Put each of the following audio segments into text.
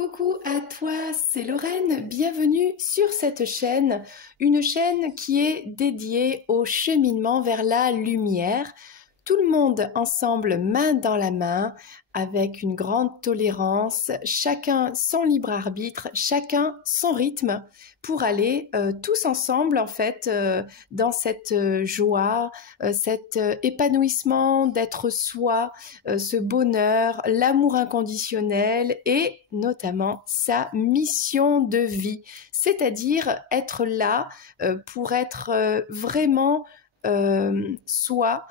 Coucou à toi, c'est Lorraine, bienvenue sur cette chaîne, une chaîne qui est dédiée au cheminement vers la lumière. Tout le monde ensemble, main dans la main, avec une grande tolérance, chacun son libre arbitre, chacun son rythme, pour aller tous ensemble en fait dans cette joie, cet épanouissement d'être soi, ce bonheur, l'amour inconditionnel et notamment sa mission de vie, c'est-à-dire être là pour être vraiment soi,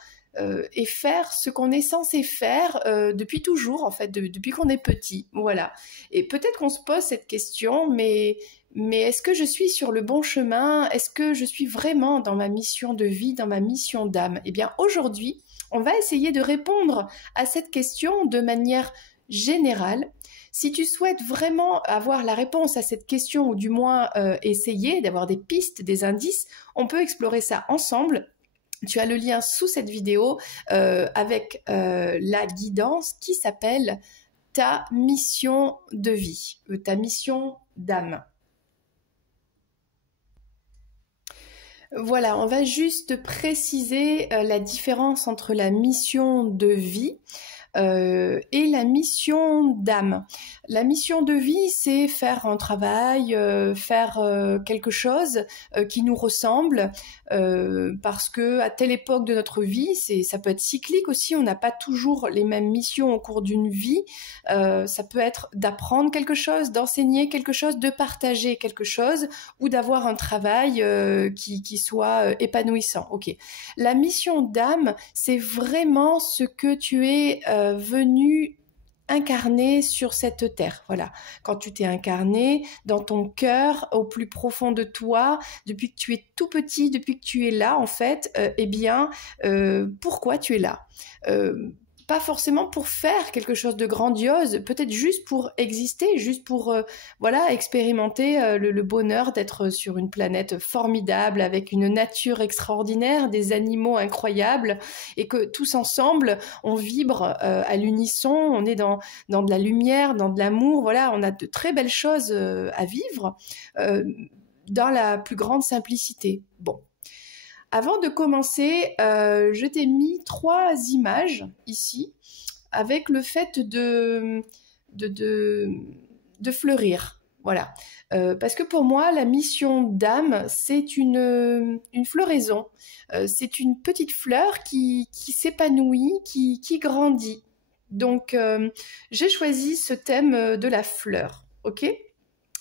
et faire ce qu'on est censé faire depuis toujours, en fait, depuis qu'on est petit. Voilà. Et peut-être qu'on se pose cette question, mais est-ce que je suis sur le bon chemin? Est-ce que je suis vraiment dans ma mission de vie, dans ma mission d'âme? Eh bien, aujourd'hui, on va essayer de répondre à cette question de manière générale. Si tu souhaites vraiment avoir la réponse à cette question, ou du moins essayer d'avoir des pistes, des indices, on peut explorer ça ensemble. Tu as le lien sous cette vidéo avec la guidance qui s'appelle ta mission de vie, ta mission d'âme. Voilà, on va juste préciser la différence entre la mission de vie et la mission d'âme. La mission de vie, c'est faire un travail, faire quelque chose qui nous ressemble, parce que à telle époque de notre vie, ça peut être cyclique aussi, on n'a pas toujours les mêmes missions au cours d'une vie. Ça peut être d'apprendre quelque chose, d'enseigner quelque chose, de partager quelque chose, ou d'avoir un travail qui soit épanouissant. Ok. La mission d'âme, c'est vraiment ce que tu es venu incarné sur cette terre. Voilà. Quand tu t'es incarné dans ton cœur, au plus profond de toi, depuis que tu es tout petit, depuis que tu es là, en fait, eh bien, pourquoi tu es là? Pas forcément pour faire quelque chose de grandiose, peut-être juste pour exister, juste pour voilà, expérimenter le bonheur d'être sur une planète formidable, avec une nature extraordinaire, des animaux incroyables, et que tous ensemble, on vibre à l'unisson, on est dans de la lumière, dans de l'amour, voilà, on a de très belles choses à vivre dans la plus grande simplicité. Bon. Avant de commencer, je t'ai mis 3 images ici avec le fait de fleurir. Voilà. Parce que pour moi, la mission d'âme, c'est une floraison. C'est une petite fleur qui s'épanouit, qui grandit. Donc, j'ai choisi ce thème de la fleur. Ok ?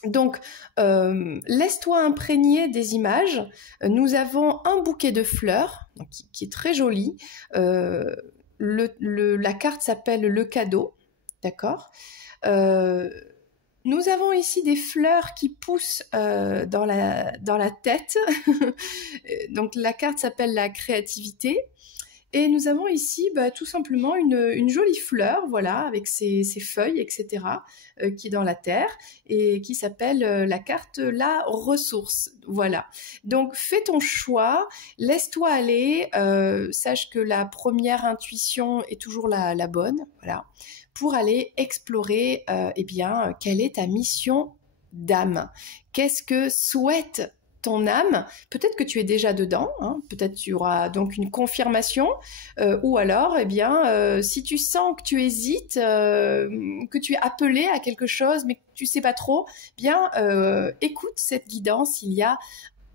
Donc, laisse-toi imprégner des images. Nous avons un bouquet de fleurs donc, qui est très joli. La carte s'appelle le cadeau, d'accord. Nous avons ici des fleurs qui poussent dans la tête. Donc, la carte s'appelle la créativité. Et nous avons ici tout simplement une jolie fleur, voilà, avec ses feuilles, etc., qui est dans la terre et qui s'appelle la carte la ressource. Voilà. Donc fais ton choix, laisse-toi aller, sache que la première intuition est toujours la bonne, voilà, pour aller explorer, eh bien, quelle est ta mission d'âme. Qu'est-ce que souhaite ton âme? Peut-être que tu es déjà dedans, hein, peut-être tu auras donc une confirmation, ou alors, eh bien, si tu sens que tu hésites, que tu es appelé à quelque chose, mais que tu sais pas trop, bien, écoute cette guidance, il y a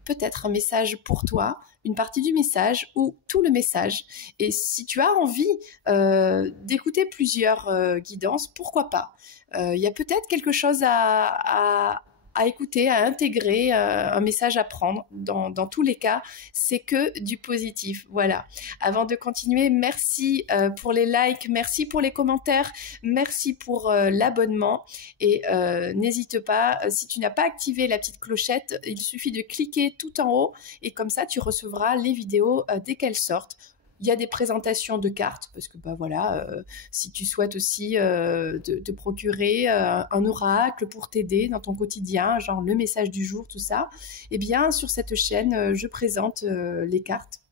peut-être un message pour toi, une partie du message ou tout le message. Et si tu as envie d'écouter plusieurs guidances, pourquoi pas? Il y a peut-être quelque chose à écouter, à intégrer, un message à prendre. Dans tous les cas, c'est que du positif. Voilà. Avant de continuer, merci pour les likes, merci pour les commentaires, merci pour l'abonnement. Et n'hésite pas, si tu n'as pas activé la petite clochette, il suffit de cliquer tout en haut et comme ça, tu recevras les vidéos dès qu'elles sortent. Il y a des présentations de cartes parce que voilà, si tu souhaites aussi te procurer un oracle pour t'aider dans ton quotidien, genre le message du jour, tout ça, eh bien sur cette chaîne, je présente les cartes,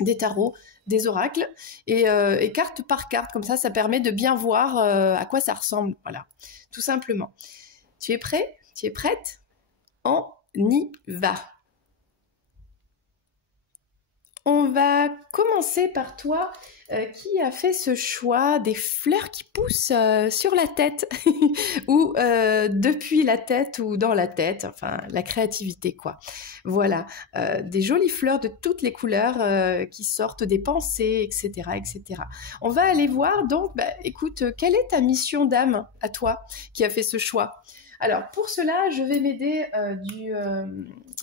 des tarots, des oracles et carte par carte, comme ça permet de bien voir à quoi ça ressemble, voilà, tout simplement. Tu es prêt? Tu es prête? On y va. On va commencer par toi, qui a fait ce choix des fleurs qui poussent sur la tête ou depuis la tête ou dans la tête, enfin la créativité quoi. Voilà, des jolies fleurs de toutes les couleurs qui sortent des pensées, etc., etc. On va aller voir donc, écoute, quelle est ta mission d'âme à toi qui a fait ce choix? Alors, pour cela, je vais m'aider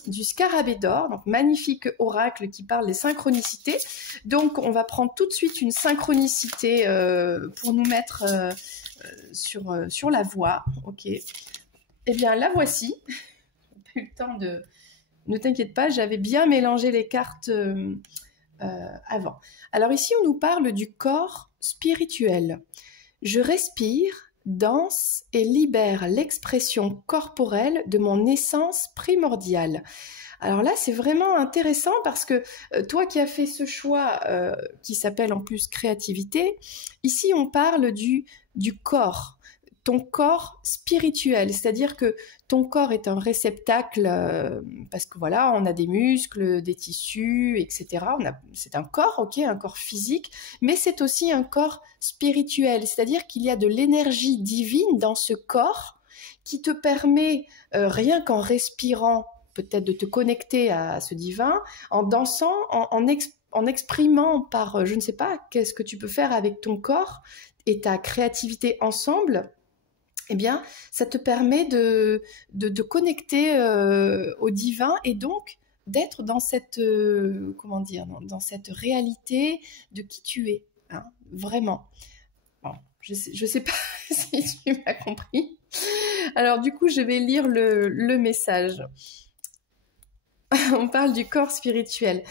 du scarabée d'or, donc magnifique oracle qui parle des synchronicités. Donc, on va prendre tout de suite une synchronicité pour nous mettre sur la voie. Ok. Eh bien, la voici. J'ai pas eu le temps de... Ne t'inquiète pas, j'avais bien mélangé les cartes avant. Alors ici, on nous parle du corps spirituel. Je respire, danse et libère l'expression corporelle de mon essence primordiale. Alors là, c'est vraiment intéressant parce que toi qui as fait ce choix qui s'appelle en plus créativité, ici on parle du corps, ton corps spirituel, c'est-à-dire que ton corps est un réceptacle parce que voilà, on a des muscles, des tissus, etc. C'est un corps, ok, un corps physique, mais c'est aussi un corps spirituel, c'est-à-dire qu'il y a de l'énergie divine dans ce corps qui te permet, rien qu'en respirant, peut-être de te connecter à ce divin, en dansant, en exprimant par, je ne sais pas, qu'est-ce que tu peux faire avec ton corps et ta créativité ensemble. Eh bien, ça te permet de connecter au divin et donc d'être dans cette, comment dire, dans cette réalité de qui tu es, hein, vraiment. Bon, je sais pas si tu m'as compris. Alors du coup, je vais lire le message. On parle du corps spirituel.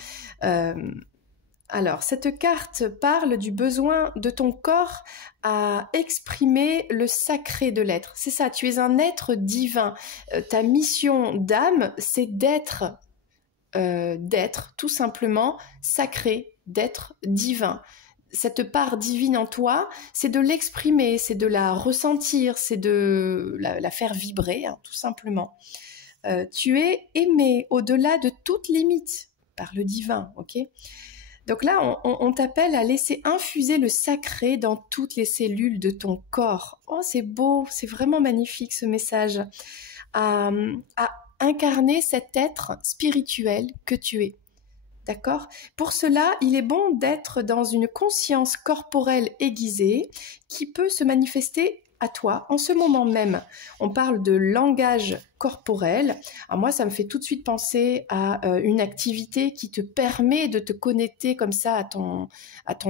Alors, cette carte parle du besoin de ton corps à exprimer le sacré de l'être. C'est ça, tu es un être divin. Ta mission d'âme, c'est d'être tout simplement sacré, d'être divin. Cette part divine en toi, c'est de l'exprimer, c'est de la ressentir, c'est de la faire vibrer, hein, tout simplement. Tu es aimé au-delà de toute limite par le divin, ok ? Donc là, on t'appelle à laisser infuser le sacré dans toutes les cellules de ton corps. Oh, c'est beau, c'est vraiment magnifique ce message. À incarner cet être spirituel que tu es. D'accord ? Pour cela, il est bon d'être dans une conscience corporelle aiguisée qui peut se manifester à toi en ce moment même. On parle de langage corporel. Alors moi, ça me fait tout de suite penser à une activité qui te permet de te connecter comme ça à ton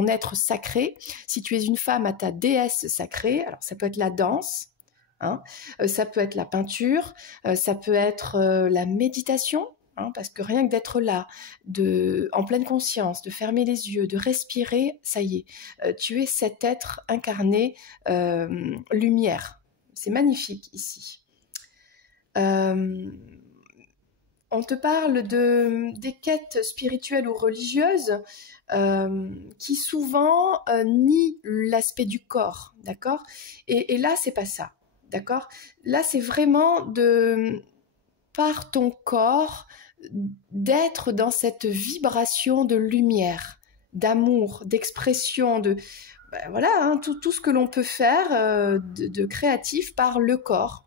être sacré. Si tu es une femme, à ta déesse sacrée, alors ça peut être la danse, hein, ça peut être la peinture, ça peut être la méditation, hein, parce que rien que d'être là, en pleine conscience, de fermer les yeux, de respirer, ça y est, tu es cet être incarné lumière. C'est magnifique ici. On te parle des quêtes spirituelles ou religieuses qui souvent nient l'aspect du corps, d'accord ? Et là, c'est pas ça, d'accord ? Là, c'est vraiment par ton corps, d'être dans cette vibration de lumière, d'amour, d'expression, voilà, hein, tout ce que l'on peut faire de créatif par le corps.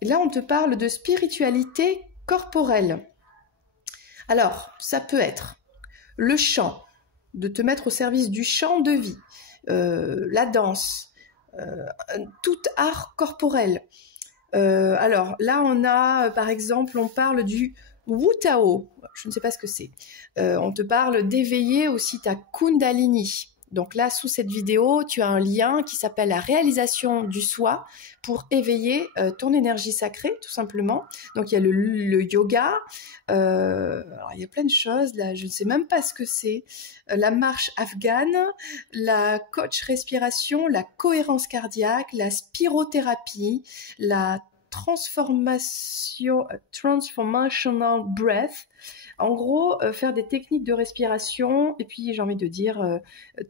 Et là, on te parle de spiritualité corporelle. Alors, ça peut être le chant, de te mettre au service du chant de vie, la danse, tout art corporel. Alors là, on a, par exemple, on parle du Wu Tao. Je ne sais pas ce que c'est. On te parle d'éveiller aussi ta Kundalini. Donc là, sous cette vidéo, tu as un lien qui s'appelle la réalisation du soi pour éveiller ton énergie sacrée, tout simplement. Donc il y a le yoga, alors il y a plein de choses, là, je ne sais même pas ce que c'est. La marche afghane, la coach respiration, la cohérence cardiaque, la spirothérapie, la transformational breath. En gros, faire des techniques de respiration et puis j'ai envie de dire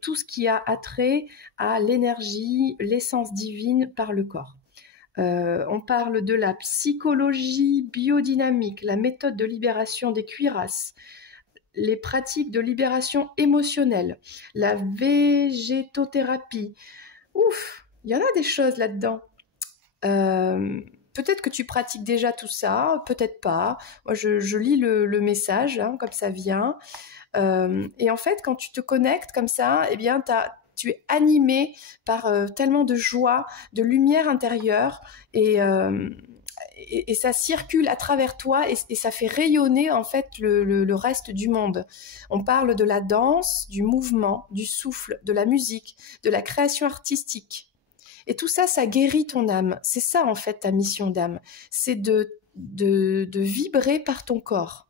tout ce qui a attrait à l'énergie, l'essence divine par le corps. On parle de la psychologie biodynamique, la méthode de libération des cuirasses, les pratiques de libération émotionnelle, la végétothérapie. Ouf, il y en a des choses là-dedans. Peut-être que tu pratiques déjà tout ça, peut-être pas. Moi, je lis le message, hein, comme ça vient. Et en fait, quand tu te connectes comme ça, eh bien, tu es animé par tellement de joie, de lumière intérieure, et ça circule à travers toi, et ça fait rayonner en fait le reste du monde. On parle de la danse, du mouvement, du souffle, de la musique, de la création artistique. Et tout ça, ça guérit ton âme. C'est ça, en fait, ta mission d'âme. C'est de vibrer par ton corps.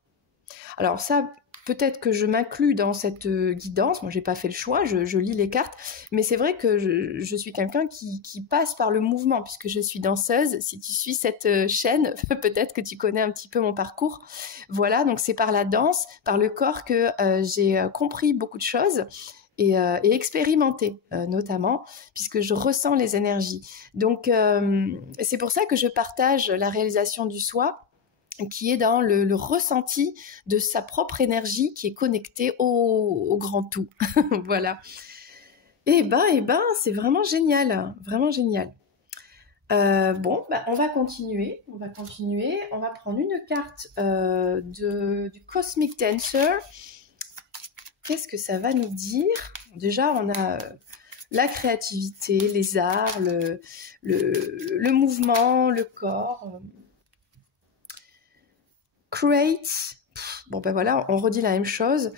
Alors ça, peut-être que je m'inclus dans cette guidance. Moi, j'ai pas fait le choix, je lis les cartes. Mais c'est vrai que je suis quelqu'un qui passe par le mouvement, puisque je suis danseuse. Si tu suis cette chaîne, peut-être que tu connais un petit peu mon parcours. Voilà, donc c'est par la danse, par le corps que j'ai compris beaucoup de choses. Et expérimenter, notamment, puisque je ressens les énergies. Donc, c'est pour ça que je partage la réalisation du soi, qui est dans le ressenti de sa propre énergie, qui est connectée au grand tout. Voilà. Et ben, c'est vraiment génial, vraiment génial. Bon, on va continuer. On va prendre une carte du Cosmic Dancer. Qu'est-ce que ça va nous dire? Déjà, on a la créativité, les arts, le mouvement, le corps. Create, bon ben voilà, on redit la même chose.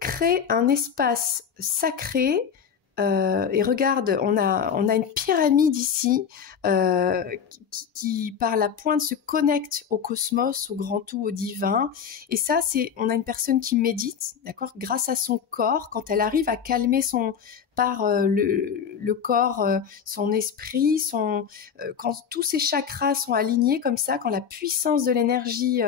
Crée un espace sacré. Et regarde, on a une pyramide ici qui, par la pointe, se connecte au cosmos, au grand tout, au divin. Et ça, on a une personne qui médite, d'accord, grâce à son corps, quand elle arrive à calmer par le corps, son esprit, quand tous ses chakras sont alignés comme ça, quand la puissance de l'énergie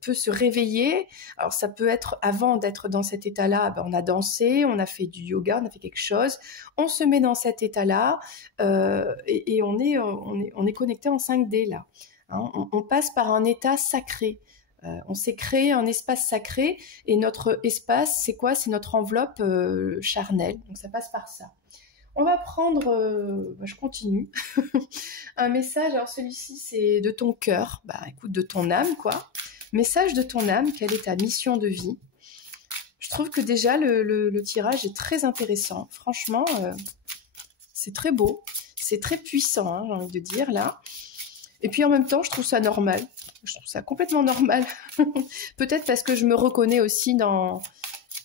peut se réveiller. Alors ça peut être, avant d'être dans cet état-là, on a dansé, on a fait du yoga, on a fait quelque chose, on se met dans cet état-là et on est connecté en 5D là. Hein, on passe par un état sacré. On s'est créé un espace sacré, et notre espace, c'est quoi? C'est notre enveloppe charnelle. Donc ça passe par ça. On va prendre, je continue, un message. Alors celui-ci, c'est de ton cœur, écoute, de ton âme, quoi. Message de ton âme, quelle est ta mission de vie? Je trouve que déjà le tirage est très intéressant. Franchement, c'est très beau, c'est très puissant, hein, j'ai envie de dire là. Et puis en même temps, je trouve ça normal. Je trouve ça complètement normal. Peut-être parce que je me reconnais aussi dans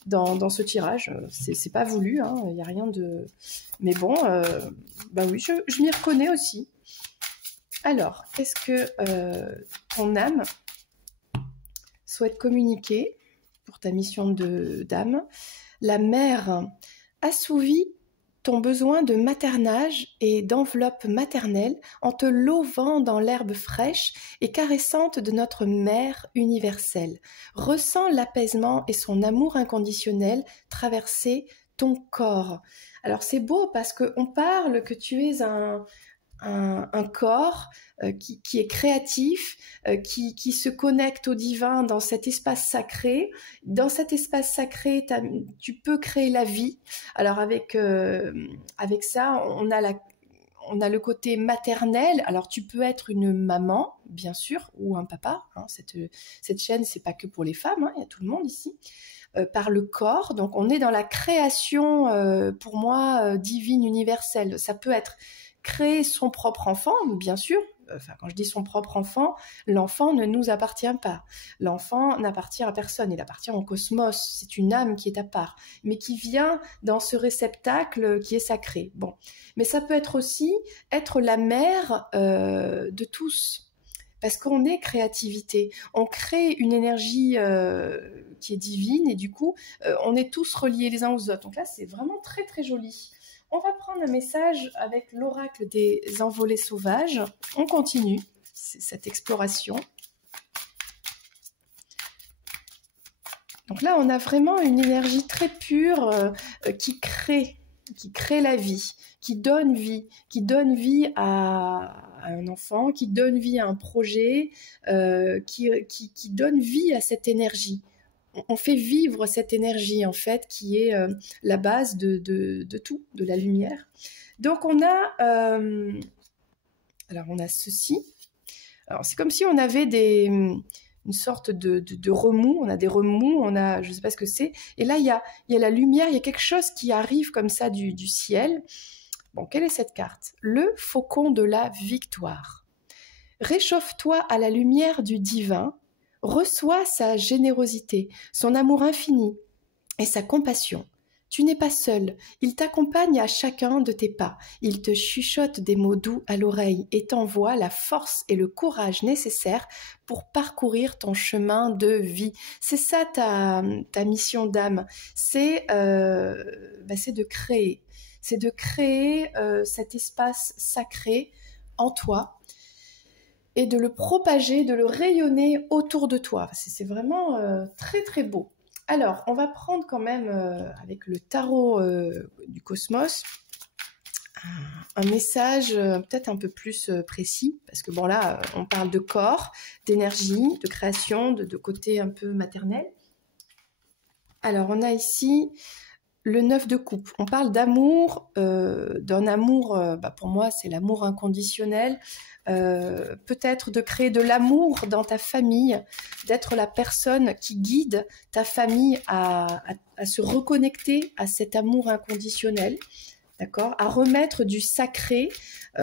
ce tirage. C'est pas voulu, hein, y a rien de... Mais bon, oui, je m'y reconnais aussi. Alors, qu'est-ce que ton âme souhaite communiquer pour ta mission d'âme? La mère assouvit ton besoin de maternage et d'enveloppe maternelle en te lovant dans l'herbe fraîche et caressante de notre mère universelle. Ressens l'apaisement et son amour inconditionnel traverser ton corps. Alors c'est beau parce qu'on parle que tu es un corps qui est créatif, qui se connecte au divin dans cet espace sacré. Dans cet espace sacré, tu peux créer la vie. Alors avec ça, on a le côté maternel. Alors tu peux être une maman, bien sûr, ou un papa. Hein. Cette chaîne, c'est pas que pour les femmes, hein, il y a tout le monde ici. Par le corps, donc on est dans la création, pour moi, divine, universelle. Ça peut être créer son propre enfant, bien sûr. Enfin, quand je dis son propre enfant, l'enfant ne nous appartient pas. L'enfant n'appartient à personne, il appartient au cosmos. C'est une âme qui est à part, mais qui vient dans ce réceptacle qui est sacré. Bon, mais ça peut être aussi être la mère de tous, parce qu'on est créativité. On crée une énergie qui est divine, et du coup, on est tous reliés les uns aux autres. Donc là, c'est vraiment très très joli. On va prendre un message avec l'oracle des envolées sauvages. On continue cette exploration. Donc là, on a vraiment une énergie très pure qui crée. qui crée la vie, qui donne vie à un enfant, qui donne vie à un projet, qui donne vie à cette énergie. On fait vivre cette énergie, en fait, qui est la base de tout, de la lumière. Donc, on a ceci. Alors, c'est comme si on avait une sorte de remous. On a des remous, je ne sais pas ce que c'est. Et là, il y a la lumière, il y a quelque chose qui arrive comme ça du ciel. Bon, quelle est cette carte? Le faucon de la victoire. Réchauffe-toi à la lumière du divin. Reçois sa générosité, son amour infini et sa compassion. Tu n'es pas seul, il t'accompagne à chacun de tes pas, il te chuchote des mots doux à l'oreille et t'envoie la force et le courage nécessaires pour parcourir ton chemin de vie. C'est ça ta mission d'âme, c'est de créer. C'est de créer cet espace sacré en toi, et de le propager, de le rayonner autour de toi. C'est vraiment très très beau. Alors, on va prendre quand même, avec le tarot du cosmos, un message peut-être un peu plus précis, parce que bon là, on parle de corps, d'énergie, de création, de côté un peu maternel. Alors, on a ici le 9 de coupe. On parle d'amour, d'un amour, pour moi, c'est l'amour inconditionnel. Peut-être de créer de l'amour dans ta famille, d'être la personne qui guide ta famille à se reconnecter à cet amour inconditionnel, d'accord, à remettre du sacré.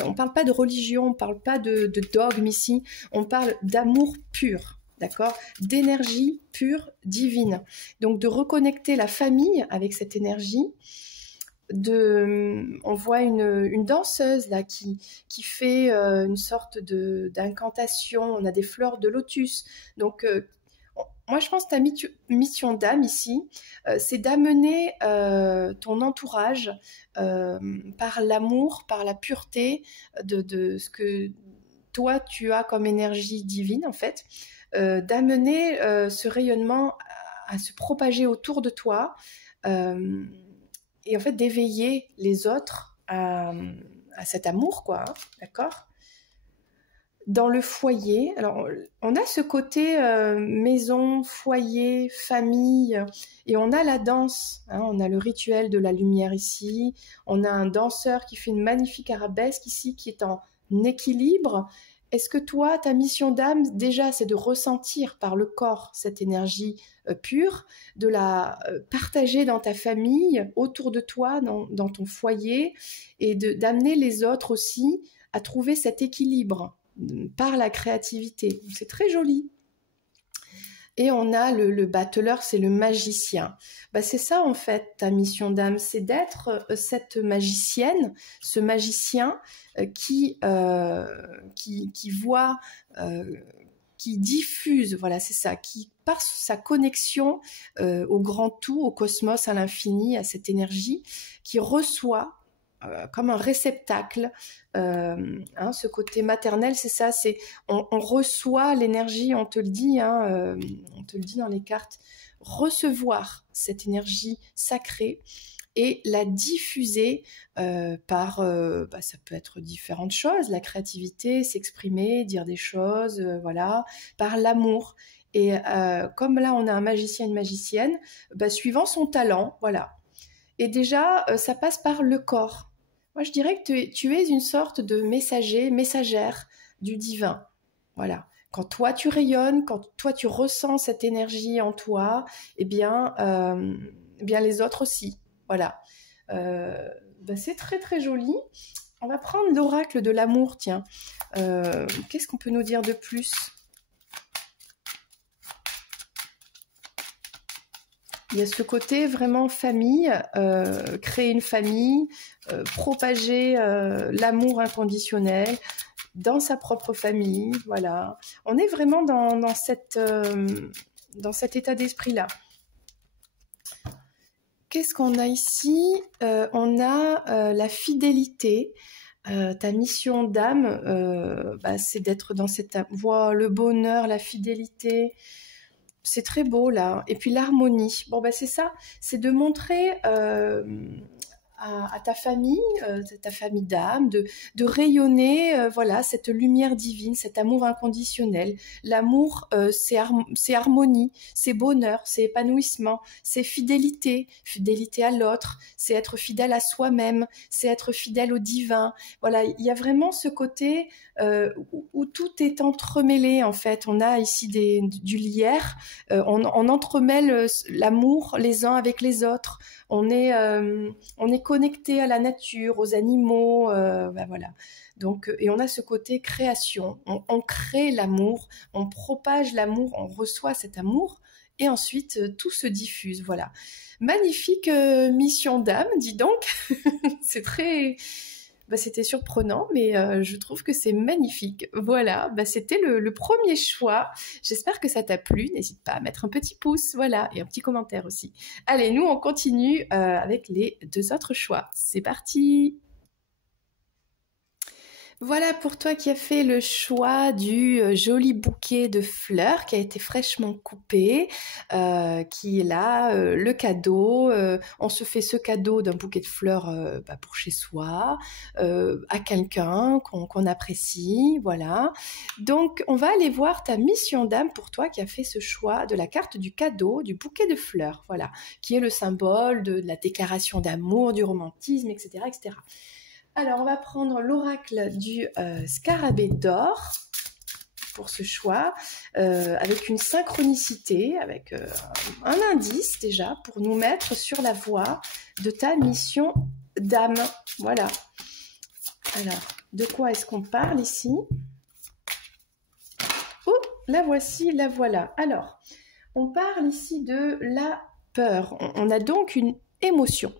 On ne parle pas de religion, on ne parle pas de dogme ici, on parle d'amour pur, d'accord, d'énergie pure, divine. Donc de reconnecter la famille avec cette énergie. On voit une danseuse là qui fait une sorte d'incantation. On a des fleurs de lotus. Donc moi je pense que ta mission d'âme ici, c'est d'amener ton entourage par l'amour, par la pureté de ce que toi tu as comme énergie divine en fait, d'amener ce rayonnement à se propager autour de toi. Et en fait d'éveiller les autres à cet amour, quoi, hein, d'accord. Dans le foyer, alors on a ce côté maison, foyer, famille, et on a la danse, hein, on a le rituel de la lumière ici, on a un danseur qui fait une magnifique arabesque ici, qui est en équilibre. Est-ce que toi, ta mission d'âme, déjà, c'est de ressentir par le corps cette énergie pure, de la partager dans ta famille, autour de toi, dans ton foyer, et d'amener les autres aussi à trouver cet équilibre par la créativité. C'est très joli. Et on a le battleur, c'est le magicien. C'est ça en fait ta mission d'âme, c'est d'être cette magicienne, ce magicien qui voit, qui diffuse, voilà c'est ça, qui par sa connexion au grand tout, au cosmos, à l'infini, à cette énergie, qui reçoit comme un réceptacle, ce côté maternel, c'est ça, c'est on reçoit l'énergie, on te le dit, on te le dit dans les cartes, recevoir cette énergie sacrée et la diffuser par, ça peut être différentes choses, la créativité, s'exprimer, dire des choses, voilà, par l'amour. Et comme là on a un magicien, une magicienne, suivant son talent, voilà. Et déjà, ça passe par le corps. Moi, je dirais que tu es une sorte de messager, messagère du divin. Voilà. Quand toi, tu rayonnes, quand toi, tu ressens cette énergie en toi, eh bien les autres aussi. Voilà. C'est très, très joli. On va prendre l'oracle de l'amour, tiens. Qu'est-ce qu'on peut nous dire de plus ? Il y a ce côté vraiment famille, créer une famille, propager l'amour inconditionnel dans sa propre famille, voilà. On est vraiment dans cet état d'esprit-là. Qu'est-ce qu'on a ici ? On a la fidélité. Ta mission d'âme, c'est d'être dans cette voie, le bonheur, la fidélité. C'est très beau là. Et puis l'harmonie. C'est ça, c'est de montrer à ta famille d'âme, de rayonner voilà cette lumière divine, cet amour inconditionnel. L'amour, c'est harmonie, c'est bonheur, c'est épanouissement, c'est fidélité à l'autre, c'est être fidèle à soi-même, c'est être fidèle au divin. Voilà, il y a vraiment ce côté où tout est entremêlé en fait. On a ici du lierre, on entremêle l'amour les uns avec les autres. On est connecté à la nature, aux animaux, ben voilà. Donc, et on a ce côté création. On crée l'amour, on propage l'amour, on reçoit cet amour, et ensuite tout se diffuse. Voilà. Magnifique mission d'âme, dis donc. C'est très... Bah, c'était surprenant, mais je trouve que c'est magnifique. Voilà, bah, c'était le premier choix. J'espère que ça t'a plu. N'hésite pas à mettre un petit pouce, voilà, et un petit commentaire aussi. Allez, nous, on continue avec les 2 autres choix. C'est parti! Voilà pour toi qui as fait le choix du joli bouquet de fleurs qui a été fraîchement coupé, qui est là, le cadeau. On se fait ce cadeau d'un bouquet de fleurs bah, pour chez soi, à quelqu'un qu'on apprécie, voilà. Donc on va aller voir ta mission d'âme pour toi qui a fait ce choix de la carte du cadeau, du bouquet de fleurs, voilà, qui est le symbole de la déclaration d'amour, du romantisme, etc., etc. Alors, on va prendre l'oracle du scarabée d'or pour ce choix, avec une synchronicité, avec un indice déjà pour nous mettre sur la voie de ta mission d'âme. Voilà. Alors, de quoi est-ce qu'on parle ici? Oh, la voici, la voilà. Alors, on parle ici de la peur. On a donc une émotion.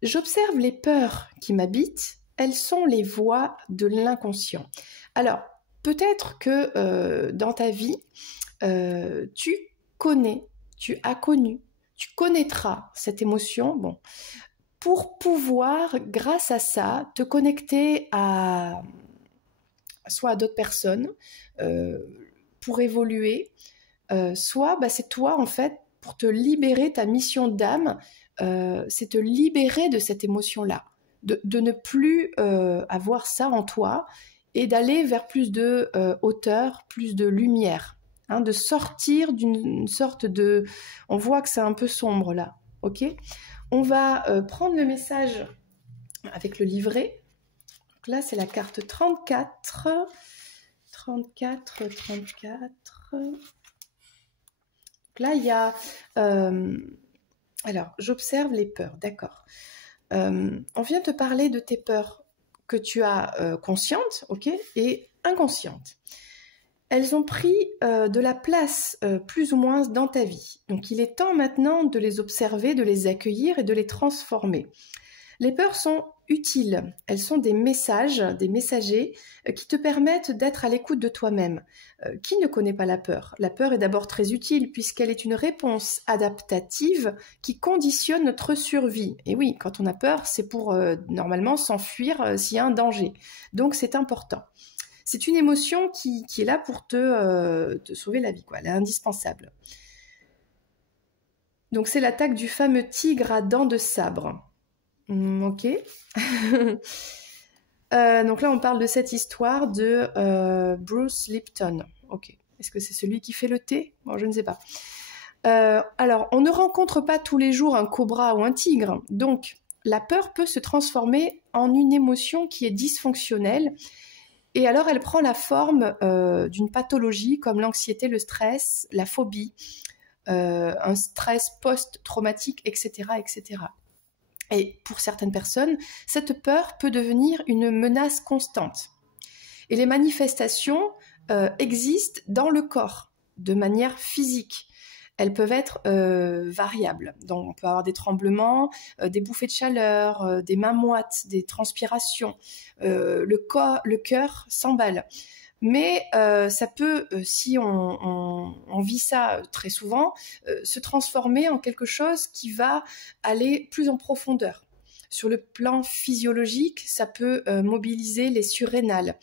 J'observe les peurs qui m'habitent, elles sont les voix de l'inconscient. Alors, peut-être que dans ta vie, tu connais, tu as connu, tu connaîtras cette émotion, bon, pour pouvoir, grâce à ça, te connecter soit à d'autres personnes, pour évoluer, soit bah, c'est toi, en fait, pour te libérer, ta mission d'âme, c'est te libérer de cette émotion-là, de ne plus avoir ça en toi et d'aller vers plus de hauteur, plus de lumière, hein, de sortir d'une sorte de... On voit que c'est un peu sombre là, ok? On va prendre le message avec le livret. Donc là, c'est la carte 34. 34. Donc là, il y a... Alors, j'observe les peurs, d'accord. On vient te parler de tes peurs que tu as conscientes, ok, et inconscientes. Elles ont pris de la place plus ou moins dans ta vie. Donc, il est temps maintenant de les observer, de les accueillir et de les transformer. Les peurs sont utiles. Elles sont des messages, des messagers qui te permettent d'être à l'écoute de toi-même. Qui ne connaît pas la peur? La peur est d'abord très utile puisqu'elle est une réponse adaptative qui conditionne notre survie. Et oui, quand on a peur, c'est pour normalement s'enfuir s'il y a un danger. Donc c'est important. C'est une émotion qui est là pour te sauver la vie, quoi. Elle est indispensable. Donc c'est l'attaque du fameux tigre à dents de sabre. Ok. Donc là, on parle de cette histoire de Bruce Lipton. Ok. Est-ce que c'est celui qui fait le thé? Bon, je ne sais pas. Alors, on ne rencontre pas tous les jours un cobra ou un tigre. Donc, la peur peut se transformer en une émotion qui est dysfonctionnelle. Et alors, elle prend la forme d'une pathologie comme l'anxiété, le stress, la phobie, un stress post-traumatique, etc., etc. Et pour certaines personnes, cette peur peut devenir une menace constante. Et les manifestations existent dans le corps, de manière physique. Elles peuvent être variables. Donc, on peut avoir des tremblements, des bouffées de chaleur, des mains moites, des transpirations. Le cœur s'emballe. Mais ça peut, si on vit ça très souvent, se transformer en quelque chose qui va aller plus en profondeur. Sur le plan physiologique, ça peut mobiliser les surrénales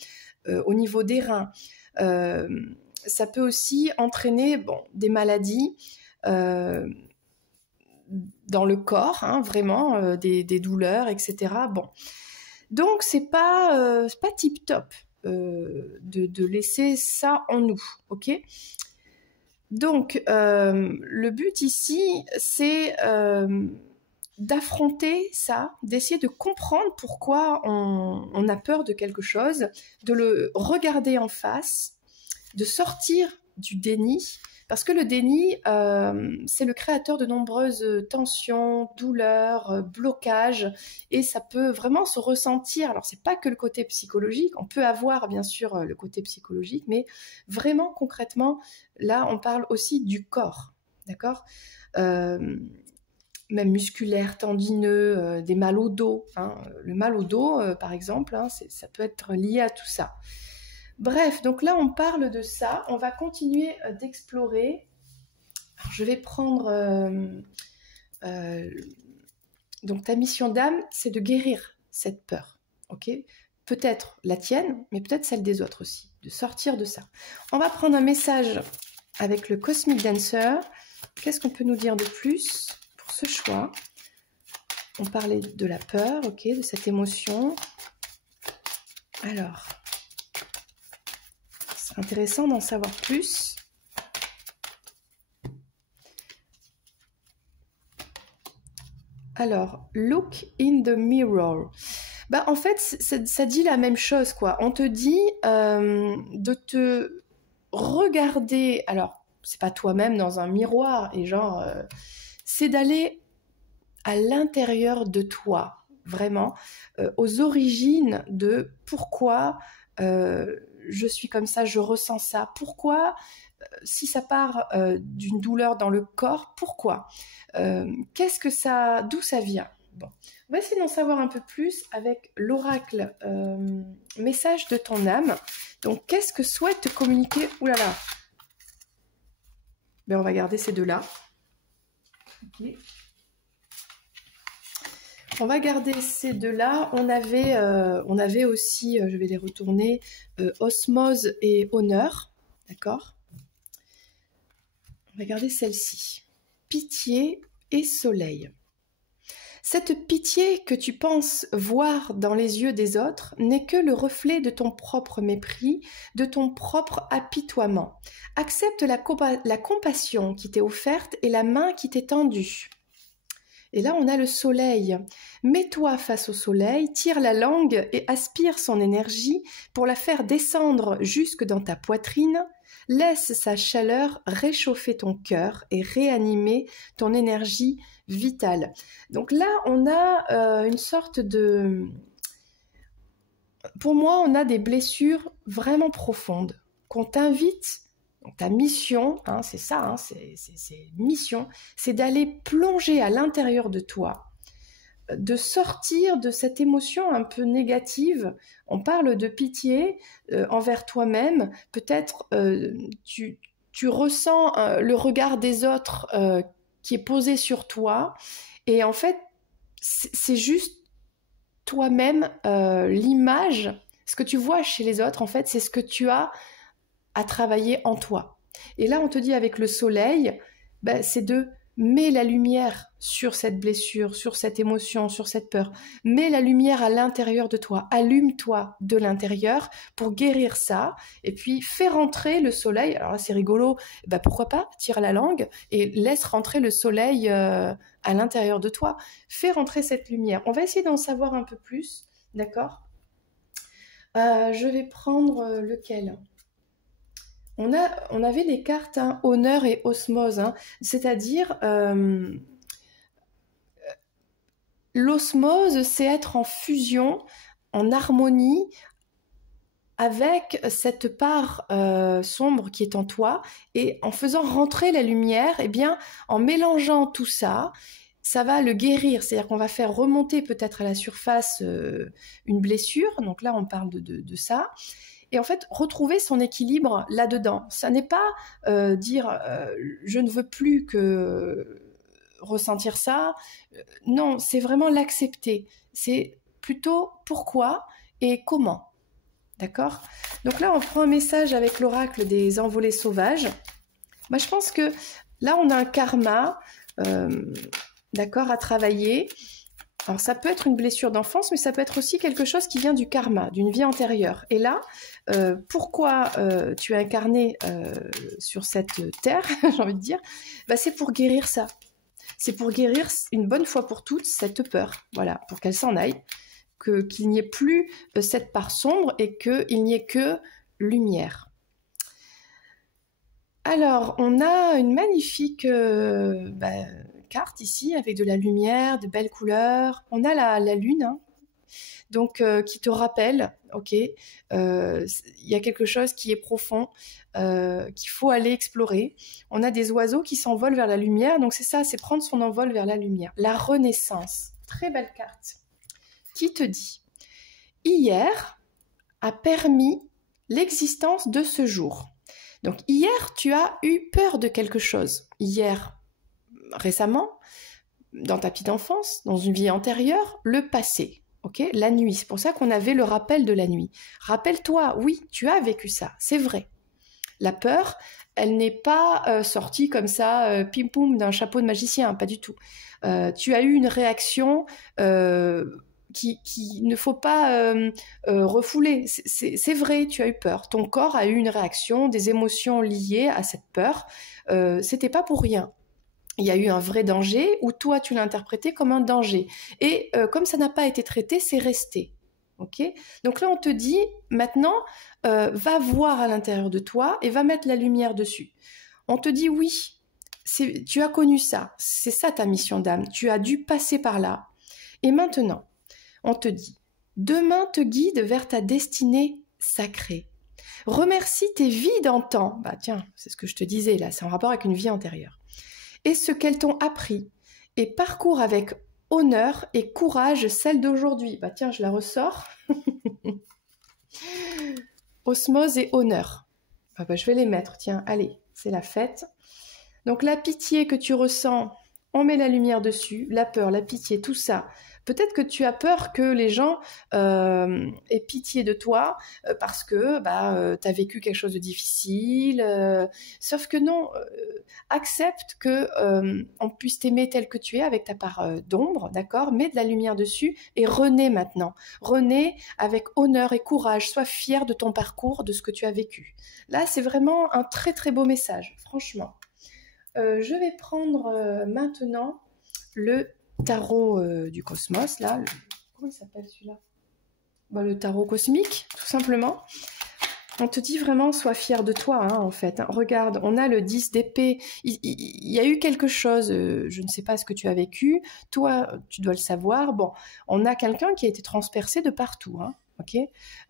au niveau des reins. Ça peut aussi entraîner des maladies dans le corps, hein, vraiment, des douleurs, etc. Bon. Donc, c'est pas tip-top de laisser ça en nous, ok? Donc, le but ici, c'est d'affronter ça, d'essayer de comprendre pourquoi on a peur de quelque chose, de le regarder en face, de sortir du déni, parce que le déni, c'est le créateur de nombreuses tensions, douleurs, blocages, et ça peut vraiment se ressentir. Alors, c'est pas que le côté psychologique, on peut avoir bien sûr le côté psychologique, mais vraiment concrètement, là, on parle aussi du corps, d'accord? Même musculaire, tendineux, des mal au dos. Hein. Le mal au dos, par exemple, hein, ça peut être lié à tout ça. Bref, donc là, on parle de ça. On va continuer d'explorer. Alors, je vais prendre... donc, ta mission d'âme, c'est de guérir cette peur. Ok ? Peut-être la tienne, mais peut-être celle des autres aussi. De sortir de ça. On va prendre un message avec le Cosmic Dancer. Qu'est-ce qu'on peut nous dire de plus ? Ce choix. On parlait de la peur, ok, de cette émotion. Alors, c'est intéressant d'en savoir plus. Alors, look in the mirror. Bah, en fait, ça dit la même chose, quoi. On te dit de te regarder. Alors, c'est pas toi-même dans un miroir et genre. C'est d'aller à l'intérieur de toi, vraiment, aux origines de pourquoi je suis comme ça, je ressens ça, pourquoi, si ça part d'une douleur dans le corps, pourquoi, qu'est-ce que ça, d'où ça vient. Bon, on va essayer d'en savoir un peu plus avec l'oracle message de ton âme. Donc, qu'est-ce que souhaite te communiquer? Ouh là là. Ben, on va garder ces deux-là. Ok. On va garder ces deux-là. On avait aussi, je vais les retourner, osmose et honneur. D'accord? On va garder celle-ci. Pitié et soleil. Cette pitié que tu penses voir dans les yeux des autres n'est que le reflet de ton propre mépris, de ton propre apitoiement. Accepte la compassion qui t'est offerte et la main qui t'est tendue. Et là, on a le soleil. Mets-toi face au soleil, tire la langue et aspire son énergie pour la faire descendre jusque dans ta poitrine. Laisse sa chaleur réchauffer ton cœur et réanimer ton énergie vitale. Donc là, on a une sorte de... Pour moi, on a des blessures vraiment profondes qu'on t'invite. Donc, ta mission, hein, c'est ça, hein, c'est mission, c'est d'aller plonger à l'intérieur de toi, de sortir de cette émotion un peu négative. On parle de pitié envers toi-même. Peut-être tu ressens le regard des autres qui est posé sur toi. Et en fait, c'est juste toi-même, l'image, ce que tu vois chez les autres, en fait, c'est ce que tu as à travailler en toi. Et là, on te dit avec le soleil, ben, c'est de mets la lumière sur cette blessure, sur cette émotion, sur cette peur. Mets la lumière à l'intérieur de toi. Allume-toi de l'intérieur pour guérir ça. Et puis, fais rentrer le soleil. Alors là, c'est rigolo. Ben, pourquoi pas? Tire la langue et laisse rentrer le soleil à l'intérieur de toi. Fais rentrer cette lumière. On va essayer d'en savoir un peu plus. D'accord? Je vais prendre lequel? On avait les cartes hein, honneur et osmose, hein, c'est-à-dire l'osmose, c'est être en fusion, en harmonie avec cette part sombre qui est en toi, et en faisant rentrer la lumière, eh bien, en mélangeant tout ça, ça va le guérir, c'est-à-dire qu'on va faire remonter peut-être à la surface une blessure, donc là on parle de ça. Et en fait, retrouver son équilibre là-dedans. Ça n'est pas dire je ne veux plus que ressentir ça. Non, c'est vraiment l'accepter. C'est plutôt pourquoi et comment. D'accord? Donc là, on prend un message avec l'oracle des envolées sauvages. Moi, je pense que là, on a un karma. d'accord, à travailler. Alors ça peut être une blessure d'enfance, mais ça peut être aussi quelque chose qui vient du karma, d'une vie antérieure. Et là, pourquoi tu es incarné sur cette terre, j'ai envie de dire, bah, c'est pour guérir ça. C'est pour guérir une bonne fois pour toutes cette peur, voilà, pour qu'elle s'en aille, qu'il n'y ait plus cette part sombre et qu'il n'y ait que lumière. Alors, on a une magnifique carte ici avec de la lumière, de belles couleurs. On a la lune, hein, donc qui te rappelle, ok, il y a quelque chose qui est profond, qu'il faut aller explorer. On a des oiseaux qui s'envolent vers la lumière, donc c'est ça, c'est prendre son envol vers la lumière. La renaissance, très belle carte, qui te dit, hier a permis l'existence de ce jour. Donc hier, tu as eu peur de quelque chose. Hier, récemment, dans ta petite enfance, dans une vie antérieure, le passé. Okay, la nuit, c'est pour ça qu'on avait le rappel de la nuit. Rappelle-toi, oui, tu as vécu ça, c'est vrai. La peur, elle n'est pas sortie comme ça, pim-poum, d'un chapeau de magicien, pas du tout. Tu as eu une réaction qui ne faut pas refouler. C'est vrai, tu as eu peur. Ton corps a eu une réaction, des émotions liées à cette peur. C'était pas pour rien. Il y a eu un vrai danger où toi, tu l'as interprété comme un danger. Et comme ça n'a pas été traité, c'est resté. Okay, donc là, on te dit, maintenant, va voir à l'intérieur de toi et va mettre la lumière dessus. On te dit, oui, tu as connu ça. C'est ça ta mission d'âme. Tu as dû passer par là. Et maintenant, on te dit, demain te guide vers ta destinée sacrée. Remercie tes vies d'antan. Bah tiens, c'est ce que je te disais là, c'est en rapport avec une vie antérieure. Et ce qu'elles t'ont appris, et parcours avec honneur et courage celle d'aujourd'hui. Bah tiens, je la ressors. Osmose et honneur. Ah bah, je vais les mettre, tiens, allez, c'est la fête. Donc la pitié que tu ressens, on met la lumière dessus, la peur, la pitié, tout ça. Peut-être que tu as peur que les gens aient pitié de toi parce que tu as vécu quelque chose de difficile. Sauf que non, accepte que on puisse t'aimer tel que tu es avec ta part d'ombre, d'accord ? Mets de la lumière dessus et renais maintenant. Renais avec honneur et courage. Sois fier de ton parcours, de ce que tu as vécu. Là, c'est vraiment un très très beau message, franchement. Je vais prendre maintenant le tarot du cosmos, là. Comment il s'appelle celui-là ? Le tarot cosmique, tout simplement. On te dit vraiment, sois fier de toi, hein, en fait. Regarde, on a le 10 d'épée. Il y a eu quelque chose, je ne sais pas ce que tu as vécu. Toi, tu dois le savoir. Bon, on a quelqu'un qui a été transpercé de partout, hein. Ok,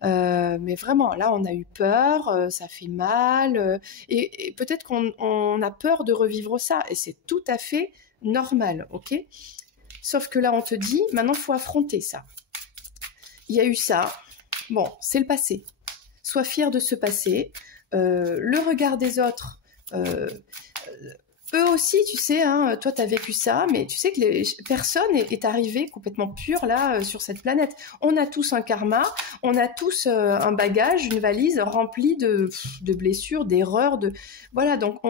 mais vraiment, là, on a eu peur, ça fait mal, et peut-être qu'on a peur de revivre ça, et c'est tout à fait normal, ok ? Sauf que là, on te dit, maintenant, il faut affronter ça. Il y a eu ça, bon, c'est le passé. Sois fier de ce passé. Le regard des autres, eux aussi, tu sais, hein, toi, tu as vécu ça, mais tu sais que personne est arrivé complètement pur, là, sur cette planète. On a tous un karma, on a tous un bagage, une valise remplie de blessures, d'erreurs, Voilà, donc,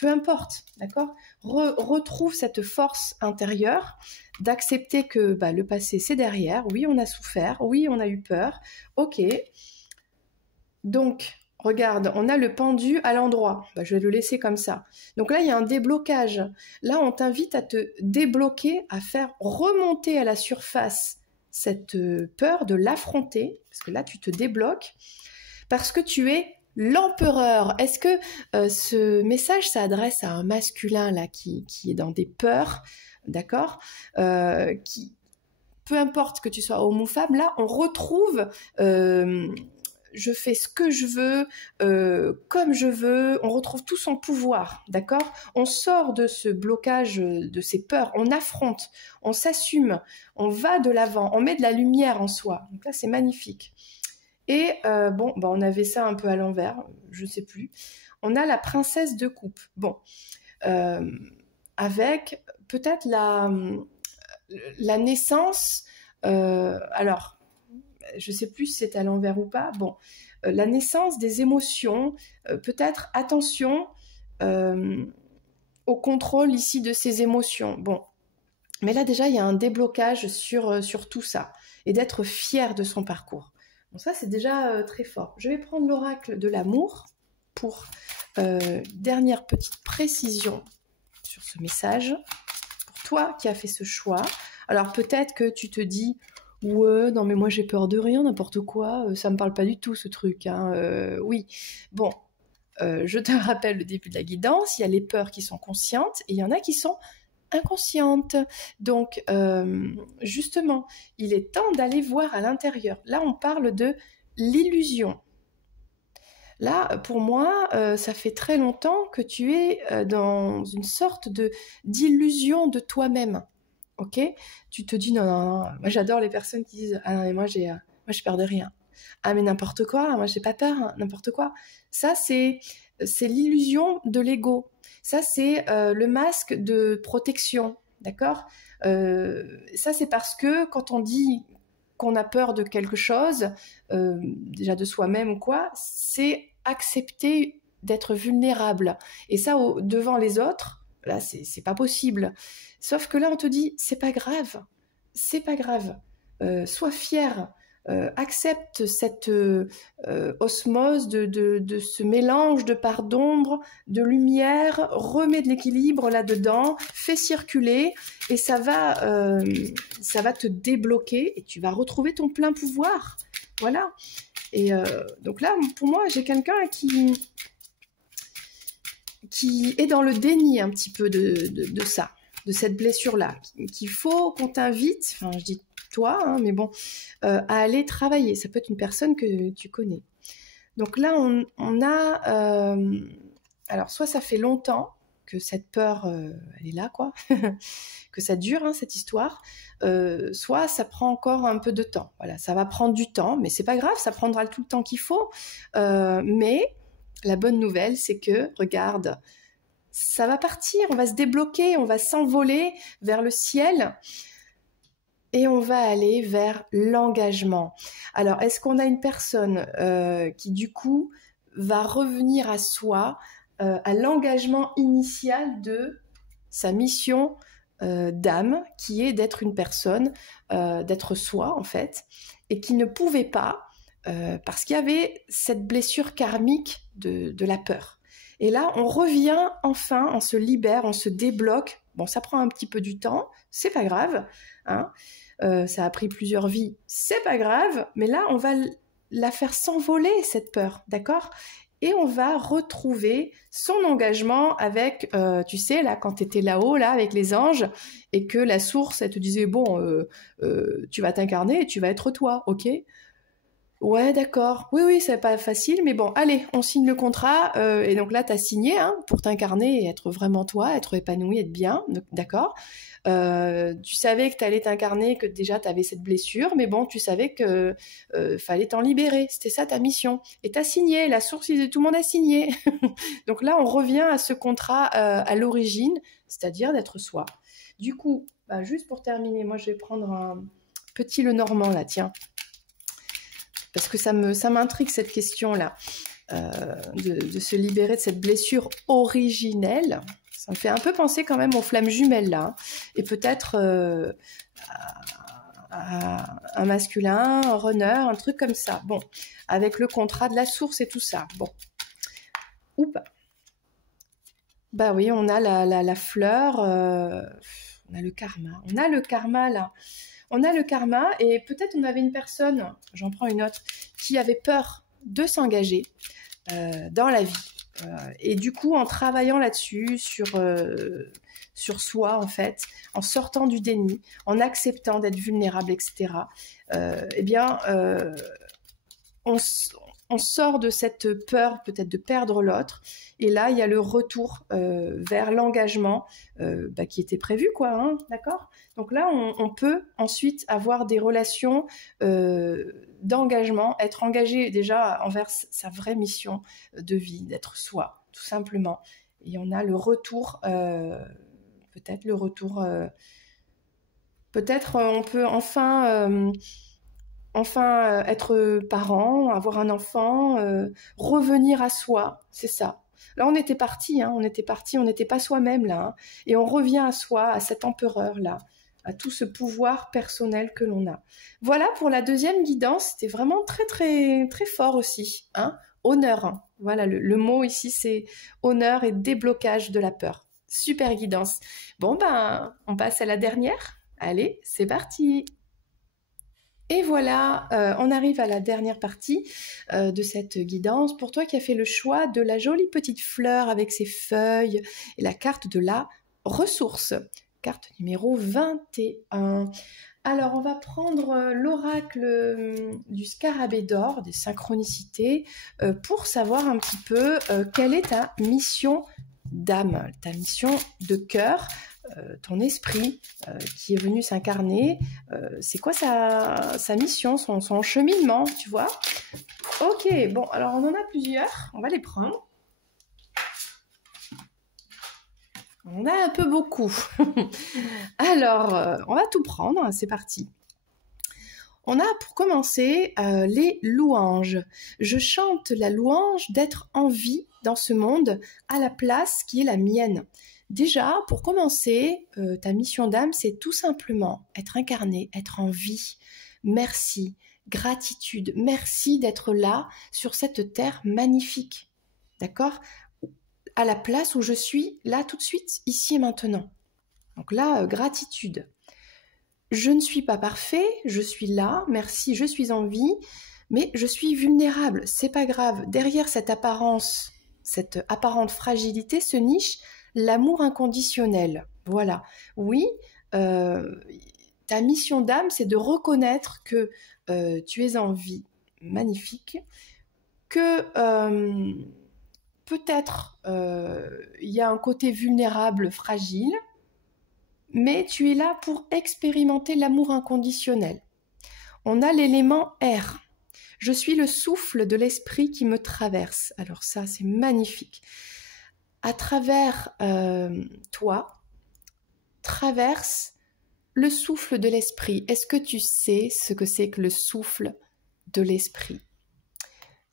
peu importe, d'accord ? Retrouve cette force intérieure d'accepter que le passé, c'est derrière. Oui, on a souffert, oui, on a eu peur, ok. Donc, regarde, on a le pendu à l'endroit. Je vais le laisser comme ça. Donc là, il y a un déblocage. Là, on t'invite à te débloquer, à faire remonter à la surface cette peur, de l'affronter, parce que là, tu te débloques, parce que tu es l'empereur. Est-ce que ce message s'adresse à un masculin là qui est dans des peurs, d'accord, qui, peu importe que tu sois homme ou femme, là, on retrouve... je fais ce que je veux, comme je veux, on retrouve tout son pouvoir, d'accord ? On sort de ce blocage, de ces peurs, on affronte, on s'assume, on va de l'avant, on met de la lumière en soi. Donc là, c'est magnifique. Et on avait ça un peu à l'envers, je ne sais plus. On a la princesse de coupe. Bon, avec peut-être la naissance, alors... je ne sais plus si c'est à l'envers ou pas, la naissance des émotions, peut-être attention au contrôle ici de ces émotions. Bon, Mais là, déjà, il y a un déblocage sur tout ça et d'être fier de son parcours. Bon, ça, c'est déjà très fort. Je vais prendre l'oracle de l'amour pour dernière petite précision sur ce message. Pour toi qui as fait ce choix, alors peut-être que tu te dis « Ouais, non mais moi j'ai peur de rien, n'importe quoi, ça me parle pas du tout ce truc. Hein. Oui, bon, je te rappelle le début de la guidance, il y a les peurs qui sont conscientes et il y en a qui sont inconsciente. Donc, justement, il est temps d'aller voir à l'intérieur. Là, on parle de l'illusion. Là, pour moi, ça fait très longtemps que tu es dans une sorte d'illusion de toi-même. Ok? Tu te dis, non, non, non. Moi, j'adore les personnes qui disent, ah non, mais moi, je peur de rien. Ah, mais n'importe quoi, moi, j'ai pas peur, hein, n'importe quoi. Ça, c'est l'illusion de l'ego. Ça, c'est le masque de protection, d'accord? Ça, c'est parce que quand on dit qu'on a peur de quelque chose, déjà de soi-même ou quoi, c'est accepter d'être vulnérable. Et ça, devant les autres, là, c'est pas possible. Sauf que là, on te dit, c'est pas grave, c'est pas grave. Sois fier. Accepte cette osmose de ce mélange de parts d'ombre, de lumière, remets de l'équilibre là-dedans, fais circuler et ça va te débloquer et tu vas retrouver ton plein pouvoir. Voilà. Et donc là, pour moi, j'ai quelqu'un qui est dans le déni un petit peu de ça, de cette blessure-là, qu'il faut qu'on t'invite, enfin je dis toi, hein, mais bon, à aller travailler. Ça peut être une personne que tu connais. Donc là, on a... alors, soit ça fait longtemps que cette peur, elle est là, quoi, que ça dure, hein, cette histoire, soit ça prend encore un peu de temps. Voilà, ça va prendre du temps, mais c'est pas grave, ça prendra tout le temps qu'il faut. Mais la bonne nouvelle, c'est que, regarde, ça va partir, on va se débloquer, on va s'envoler vers le ciel. Et on va aller vers l'engagement. Alors, est-ce qu'on a une personne qui, du coup, va revenir à soi, à l'engagement initial de sa mission d'âme, qui est d'être une personne, d'être soi, en fait, et qui ne pouvait pas, parce qu'il y avait cette blessure karmique de la peur. Et là, on revient enfin, on se libère, on se débloque. Bon, ça prend un petit peu du temps, c'est pas grave, hein. Ça a pris plusieurs vies, c'est pas grave, mais là, on va la faire s'envoler, cette peur, d'accord? Et on va retrouver son engagement avec, tu sais, là, quand tu étais là-haut, là, avec les anges, et que la source, elle te disait, bon, tu vas t'incarner et tu vas être toi, ok? Ouais, d'accord. Oui, oui, c'est pas facile, mais bon, allez, on signe le contrat. Et donc là, tu as signé hein, pour t'incarner et être vraiment toi, être épanoui, être bien, d'accord. Tu savais que tu allais t'incarner, que déjà tu avais cette blessure, mais bon, tu savais que fallait t'en libérer. C'était ça ta mission. Et tu as signé, la source, tout le monde a signé. Donc là, on revient à ce contrat à l'origine, c'est-à-dire d'être soi. Du coup, bah, juste pour terminer, moi, je vais prendre un petit Lenormand là, tiens. Parce que ça m'intrigue cette question-là, de se libérer de cette blessure originelle. Ça me fait un peu penser quand même aux flammes jumelles là, hein, et peut-être à un masculin, un runner, un truc comme ça. Bon, avec le contrat de la source et tout ça. Bon, ou pas. Bah oui, on a la fleur, on a le karma. On a le karma là. On a le karma et peut-être on avait une personne, j'en prends une autre, qui avait peur de s'engager dans la vie. Et du coup, en travaillant là-dessus, sur soi en fait, en sortant du déni, en acceptant d'être vulnérable, etc., eh bien, on sort de cette peur peut-être de perdre l'autre. Et là, il y a le retour vers l'engagement qui était prévu, quoi, hein, d'accord ? Donc là, on peut ensuite avoir des relations d'engagement, être engagé déjà envers sa vraie mission de vie, d'être soi, tout simplement. Et on a le retour, peut-être le retour... peut-être on peut enfin être parent, avoir un enfant, revenir à soi, c'est ça. Là, on était parti, on n'était pas soi-même, là, hein, et on revient à soi, à cet empereur, là. à tout ce pouvoir personnel que l'on a. Voilà pour la deuxième guidance, c'était vraiment très très très fort aussi, hein. Honneur, hein. Voilà, le mot ici c'est honneur et déblocage de la peur. Super guidance. Bon ben, on passe à la dernière. Allez, c'est parti. Et voilà, on arrive à la dernière partie de cette guidance. Pour toi qui as fait le choix de la jolie petite fleur avec ses feuilles et la carte de la ressource. Carte numéro 21. Alors, on va prendre l'oracle du scarabée d'or, des synchronicités, pour savoir un petit peu quelle est ta mission d'âme, ta mission de cœur, ton esprit qui est venu s'incarner. C'est quoi sa mission, son cheminement, tu vois? Ok, bon, alors on en a plusieurs, on va les prendre. On a un peu beaucoup. Alors, on va tout prendre, c'est parti. On a pour commencer les louanges. Je chante la louange d'être en vie dans ce monde à la place qui est la mienne. Déjà, pour commencer, ta mission d'âme, c'est tout simplement être incarné, être en vie. Merci, gratitude, merci d'être là sur cette terre magnifique. D'accord ? À la place où je suis, là tout de suite, ici et maintenant. Donc là, gratitude. Je ne suis pas parfait, je suis là, merci, je suis en vie, mais je suis vulnérable, c'est pas grave. Derrière cette apparence, cette apparente fragilité se niche l'amour inconditionnel. Voilà. Oui, ta mission d'âme, c'est de reconnaître que tu es en vie magnifique, que peut-être il y a un côté vulnérable, fragile, mais tu es là pour expérimenter l'amour inconditionnel. On a l'élément air. Je suis le souffle de l'esprit qui me traverse. Alors ça, c'est magnifique. À travers toi, traverse le souffle de l'esprit. Est-ce que tu sais ce que c'est que le souffle de l'esprit?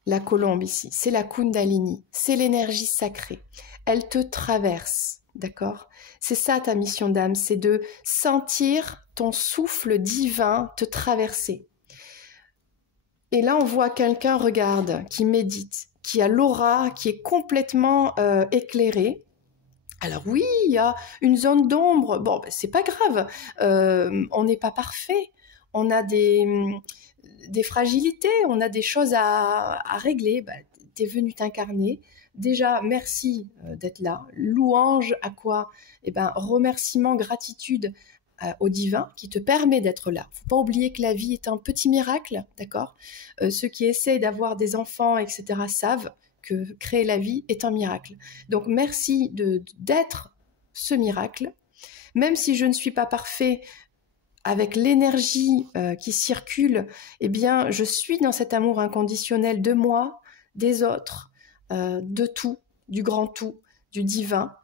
La colombe ici, c'est la Kundalini, c'est l'énergie sacrée. Elle te traverse, d'accord? C'est ça ta mission d'âme, c'est de sentir ton souffle divin te traverser. Et là, on voit quelqu'un, regarde, qui médite, qui a l'aura, qui est complètement éclairée. Alors oui, il y a une zone d'ombre, bon, ben, c'est pas grave, on n'est pas parfait, on a des fragilités, on a des choses à régler. Bah, tu es venu t'incarner. Déjà, merci d'être là. Louange à quoi? Eh ben, remerciement, gratitude au divin qui te permet d'être là. Faut pas oublier que la vie est un petit miracle, d'accord? Ceux qui essaient d'avoir des enfants, etc., savent que créer la vie est un miracle. Donc, merci d'être ce miracle. Même si je ne suis pas parfait, avec l'énergie qui circule, eh bien, je suis dans cet amour inconditionnel de moi, des autres, de tout, du grand tout, du divin.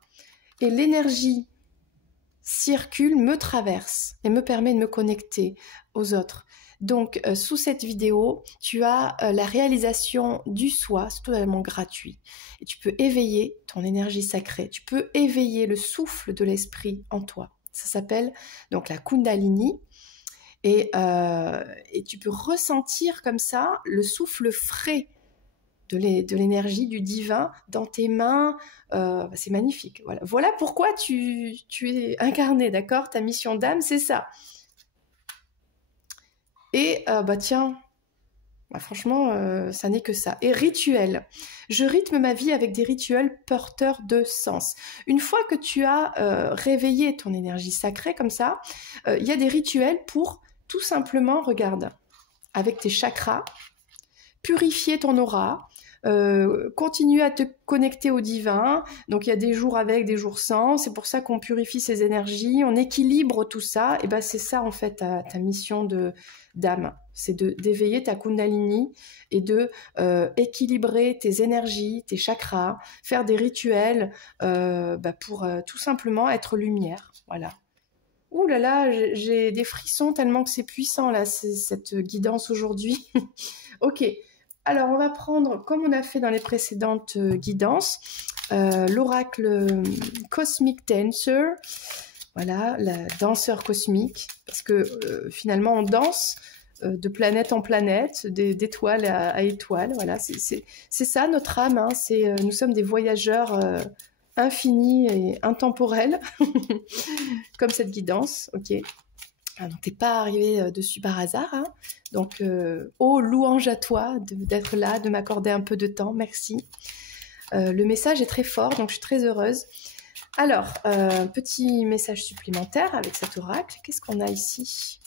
Et l'énergie circule, me traverse et me permet de me connecter aux autres. Donc, sous cette vidéo, tu as la réalisation du soi, c'est totalement gratuit. Et tu peux éveiller ton énergie sacrée, tu peux éveiller le souffle de l'esprit en toi. Ça s'appelle donc la Kundalini et tu peux ressentir comme ça le souffle frais de l'énergie du divin dans tes mains. C'est magnifique. Voilà pourquoi tu es incarné, d'accord? Ta mission d'âme, c'est ça. Et tiens, franchement, ça n'est que ça. Et rituel. Je rythme ma vie avec des rituels porteurs de sens. Une fois que tu as réveillé ton énergie sacrée comme ça, il y a des rituels pour tout simplement, regarde, avec tes chakras, purifier ton aura, continuer à te connecter au divin. Donc il y a des jours avec, des jours sans. C'est pour ça qu'on purifie ses énergies, on équilibre tout ça. Et ben c'est ça en fait ta mission d'âme. C'est d'éveiller ta Kundalini et de équilibrer tes énergies, tes chakras, faire des rituels pour tout simplement être lumière. Voilà. Ouh là là, j'ai des frissons tellement que c'est puissant là, cette guidance aujourd'hui. Ok. Alors, on va prendre, comme on a fait dans les précédentes guidances, l'oracle Cosmic Dancer. Voilà, la danseur cosmique, parce que finalement on danse de planète en planète, d'étoile à étoile. Voilà, c'est ça notre âme. Hein, nous sommes des voyageurs infinis et intemporels, comme cette guidance. Ok. Ah, donc t'es pas arrivé dessus par hasard. Hein. Donc, louange à toi d'être là, de m'accorder un peu de temps. Merci. Le message est très fort, donc je suis très heureuse. Alors, petit message supplémentaire avec cet oracle. Qu'est-ce qu'on a ici?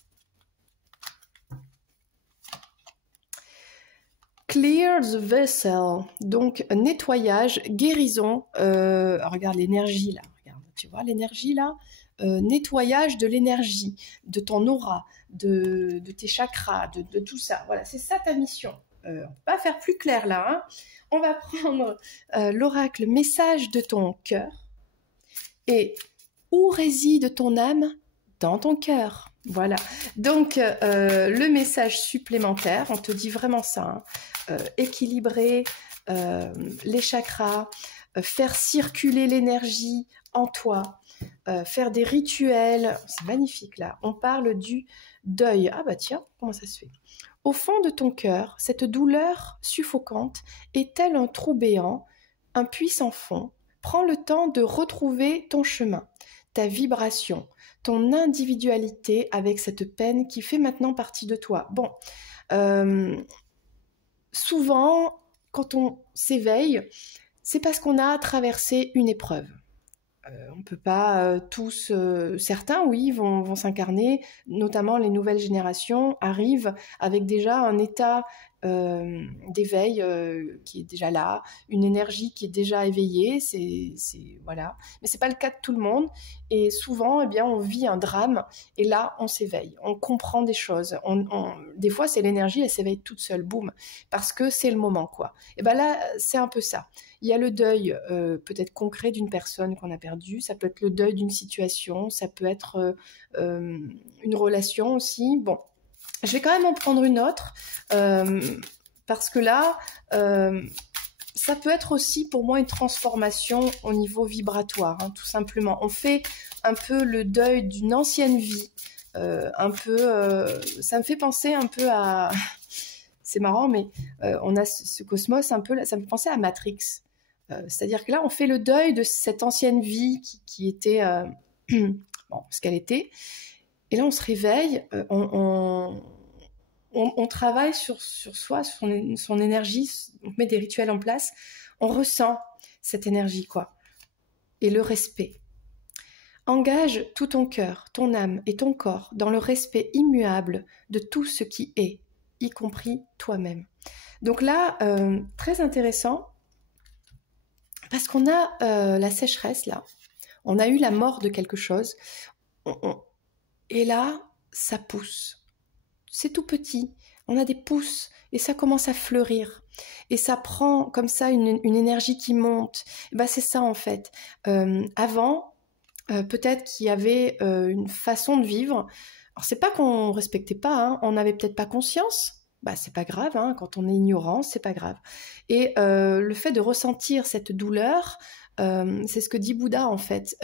Clear the vessel, donc nettoyage, guérison. Regarde l'énergie là, regarde, tu vois l'énergie là, nettoyage de l'énergie, de ton aura, de tes chakras, de tout ça. Voilà, c'est ça ta mission. On va pas faire plus clair là. Hein. On va prendre l'oracle message de ton cœur. Et où réside ton âme? Dans ton cœur. Voilà. Donc, le message supplémentaire, on te dit vraiment ça. Hein. Équilibrer les chakras, faire circuler l'énergie en toi, faire des rituels. C'est magnifique là. On parle du deuil. Ah bah tiens, comment ça se fait? Au fond de ton cœur, cette douleur suffocante est telle un trou béant, un puits sans fond. Prends le temps de retrouver ton chemin, ta vibration, ton individualité avec cette peine qui fait maintenant partie de toi. Bon, souvent, quand on s'éveille, c'est parce qu'on a traversé une épreuve. On ne peut pas tous... certains, oui, vont s'incarner, notamment les nouvelles générations arrivent avec déjà un état d'éveil qui est déjà là, une énergie qui est déjà éveillée, voilà. Mais c'est pas le cas de tout le monde, et souvent, eh bien, on vit un drame, et là, on s'éveille, on comprend des choses. Des fois, c'est l'énergie, elle s'éveille toute seule, boum, parce que c'est le moment, quoi. Et ben là, c'est un peu ça. Il y a le deuil peut-être concret d'une personne qu'on a perdue, ça peut être le deuil d'une situation, ça peut être une relation aussi. Bon, je vais quand même en prendre une autre, parce que là, ça peut être aussi pour moi une transformation au niveau vibratoire, hein, tout simplement. On fait un peu le deuil d'une ancienne vie, ça me fait penser un peu à... C'est marrant, mais on a ce cosmos un peu, ça me fait penser à Matrix. C'est-à-dire que là, on fait le deuil de cette ancienne vie qui était bon, ce qu'elle était. Et là, on se réveille, on travaille sur soi, sur son énergie, on met des rituels en place, on ressent cette énergie, quoi. Et le respect. Engage tout ton cœur, ton âme et ton corps dans le respect immuable de tout ce qui est, y compris toi-même. Donc là, très intéressant, parce qu'on a la sécheresse, là. On a eu la mort de quelque chose. Et là, ça pousse. C'est tout petit. On a des pousses et ça commence à fleurir. Et ça prend comme ça une énergie qui monte. Et ben, c'est ça, en fait. Avant, peut-être qu'il y avait une façon de vivre. Alors, c'est pas qu'on respectait pas, hein. On n'avait peut-être pas conscience. Bah, c'est pas grave, hein. Quand on est ignorant, c'est pas grave. Et le fait de ressentir cette douleur, c'est ce que dit Bouddha en fait.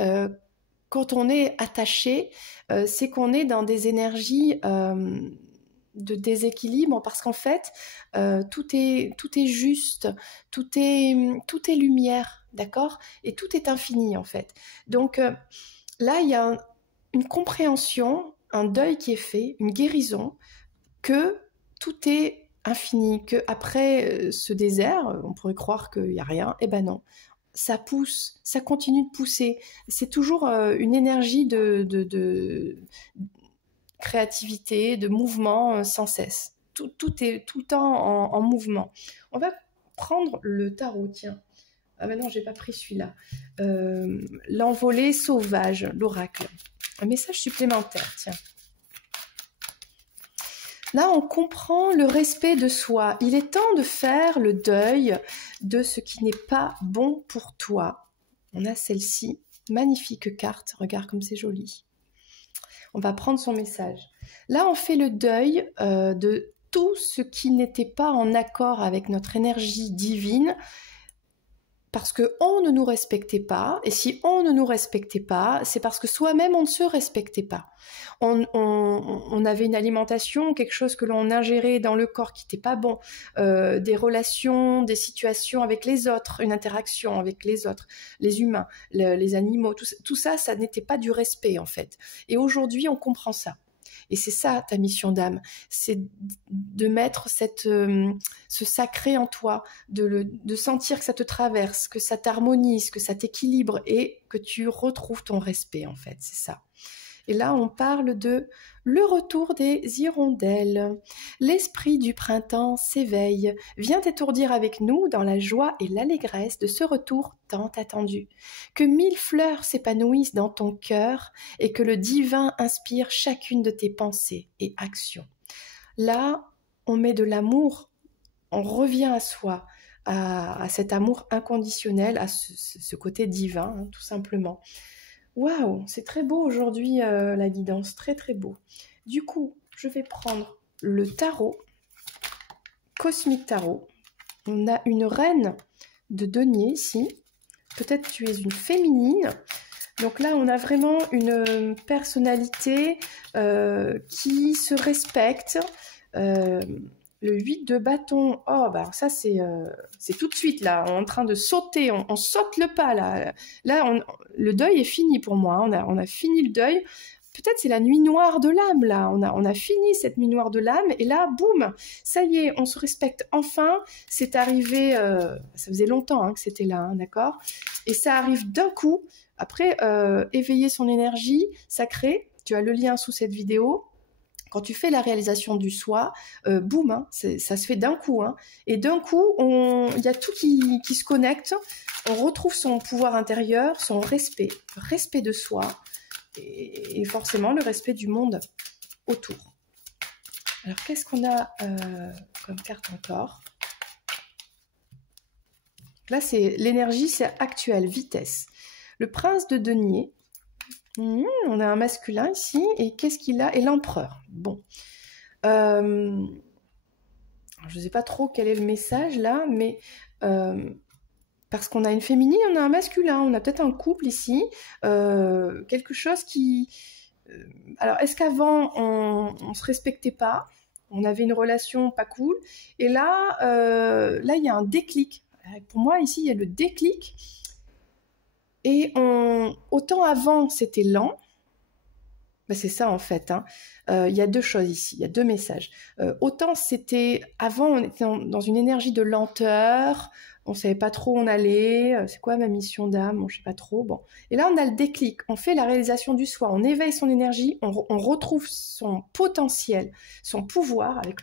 Quand on est attaché, c'est qu'on est dans des énergies de déséquilibre parce qu'en fait, tout est juste, tout est lumière, d'accord? Et tout est infini en fait. Donc là, il y a une compréhension, un deuil qui est fait, une guérison, que tout est infini, qu'après ce désert, on pourrait croire qu'il n'y a rien, eh ben non, ça pousse, ça continue de pousser. C'est toujours une énergie de créativité, de mouvement sans cesse. Tout est tout le temps en mouvement. On va prendre le tarot, tiens. Ah ben non, j'ai pas pris celui-là. L'envolée sauvage, l'oracle. Un message supplémentaire, tiens. Là, on comprend le respect de soi. Il est temps de faire le deuil de ce qui n'est pas bon pour toi. On a celle-ci, magnifique carte. Regarde comme c'est joli. On va prendre son message. Là, on fait le deuil de tout ce qui n'était pas en accord avec notre énergie divine parce qu'on ne nous respectait pas, et si on ne nous respectait pas, c'est parce que soi-même on ne se respectait pas. On avait une alimentation, quelque chose que l'on ingérait dans le corps qui n'était pas bon, des relations, des situations avec les autres, une interaction avec les autres, les humains, les animaux, tout ça, ça n'était pas du respect en fait. Et aujourd'hui, on comprend ça. Et c'est ça ta mission d'âme, c'est de mettre ce sacré en toi, de sentir que ça te traverse, que ça t'harmonise, que ça t'équilibre et que tu retrouves ton respect en fait, c'est ça. Et là, on parle de le retour des hirondelles. L'esprit du printemps s'éveille, vient t'étourdir avec nous dans la joie et l'allégresse de ce retour tant attendu. Que 1000 fleurs s'épanouissent dans ton cœur et que le divin inspire chacune de tes pensées et actions. Là, on met de l'amour, on revient à soi, à cet amour inconditionnel, à ce côté divin, hein, tout simplement. Waouh, c'est très beau aujourd'hui la guidance, très très beau. Du coup, je vais prendre le tarot, Cosmic Tarot. On a une reine de denier ici. Peut-être tu es une féminine. Donc là, on a vraiment une personnalité qui se respecte. Le 8 de bâton, oh bah ça c'est tout de suite là, on est en train de sauter, on saute le pas là. Là, le deuil est fini pour moi, hein. On a fini le deuil. Peut-être c'est la nuit noire de l'âme là, on a fini cette nuit noire de l'âme et là, boum, ça y est, on se respecte enfin. C'est arrivé, ça faisait longtemps hein, que c'était là, hein, d'accord. Et ça arrive d'un coup. Après, éveiller son énergie sacrée, tu as le lien sous cette vidéo. Quand tu fais la réalisation du soi, boum, hein, ça se fait d'un coup. Hein, et d'un coup, il y a tout qui se connecte. On retrouve son pouvoir intérieur, son respect de soi et forcément le respect du monde autour. Alors, qu'est-ce qu'on a comme carte encore? Là, c'est l'énergie, c'est actuel, vitesse. Le prince de denier. On a un masculin ici, et qu'est-ce qu'il a? Et l'empereur. Bon. Je ne sais pas trop quel est le message là, mais parce qu'on a une féminine, on a un masculin, on a peut-être un couple ici, quelque chose qui... alors, est-ce qu'avant, on ne se respectait pas? On avait une relation pas cool, et là, il y a un déclic. Pour moi, ici, il y a le déclic. Et autant avant, c'était lent, ben c'est ça en fait, hein. Y a deux choses ici, il y a deux messages. Autant c'était, avant on était dans une énergie de lenteur, on savait pas trop où on allait, c'est quoi ma mission d'âme, on sait pas trop, bon. Et là on a le déclic, on fait la réalisation du soi, on éveille son énergie, on retrouve son potentiel, son pouvoir avec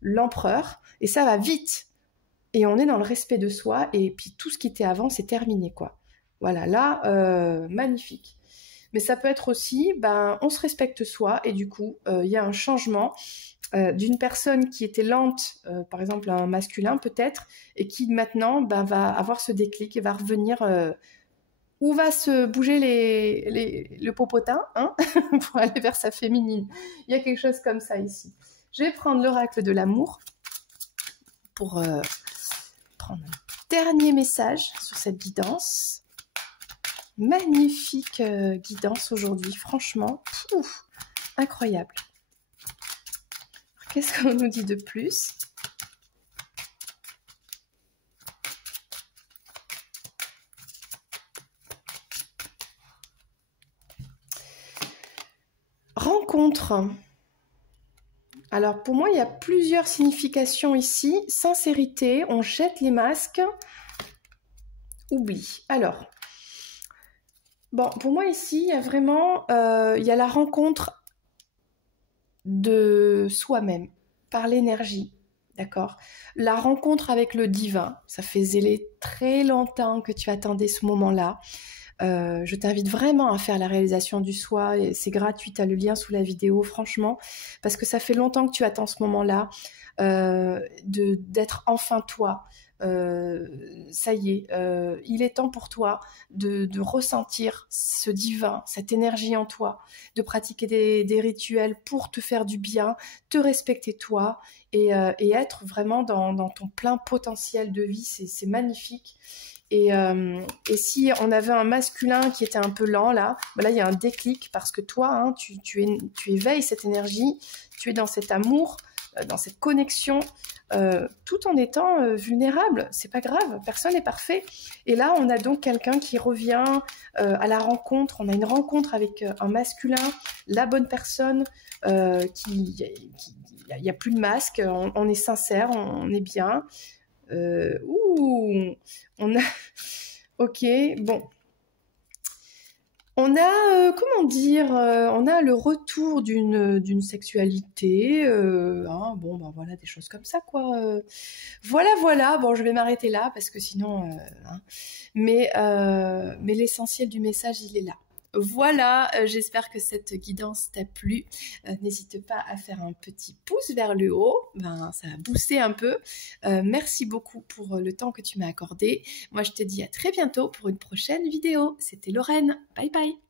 l'empereur, et ça va vite. Et on est dans le respect de soi, et puis tout ce qui était avant, c'est terminé, quoi. Voilà, là, magnifique. Mais ça peut être aussi, on se respecte soi et du coup, il y a un changement d'une personne qui était lente, par exemple un masculin peut-être, et qui maintenant va avoir ce déclic et va revenir, ou va se bouger le popotin, hein, pour aller vers sa féminine. Il y a quelque chose comme ça ici. Je vais prendre l'oracle de l'amour pour prendre un dernier message sur cette guidance. Magnifique guidance aujourd'hui, franchement, incroyable. Qu'est-ce qu'on nous dit de plus? Rencontre. Alors pour moi, il y a plusieurs significations ici. Sincérité, on jette les masques. Oubli. Alors... bon, pour moi ici, il y a vraiment il y a la rencontre de soi-même, par l'énergie, d'accord? La rencontre avec le divin, ça faisait très longtemps que tu attendais ce moment-là. Je t'invite vraiment à faire la réalisation du soi, et c'est gratuit, tu as le lien sous la vidéo, franchement, parce que ça fait longtemps que tu attends ce moment-là, d'être enfin toi. Ça y est, il est temps pour toi de ressentir ce divin, cette énergie en toi, de pratiquer des rituels pour te faire du bien, te respecter toi et être vraiment dans ton plein potentiel de vie, c'est magnifique. Et si on avait un masculin qui était un peu lent là, là il y a un déclic parce que toi, hein, tu éveilles cette énergie, tu es dans cet amour, dans cette connexion, tout en étant vulnérable. C'est pas grave, personne n'est parfait. Et là, on a donc quelqu'un qui revient à la rencontre. On a une rencontre avec un masculin, la bonne personne, il n'y a plus de masque, on est sincère, on est bien. On a... Ok, bon. On a, comment dire, on a le retour d'une sexualité, hein, bon, ben voilà, des choses comme ça, quoi. Voilà, bon, je vais m'arrêter là, parce que sinon, hein. Mais l'essentiel du message, il est là. Voilà, j'espère que cette guidance t'a plu. N'hésite pas à faire un petit pouce vers le haut, ça va booster un peu. Merci beaucoup pour le temps que tu m'as accordé. Moi, je te dis à très bientôt pour une prochaine vidéo. C'était Lorraine. Bye bye.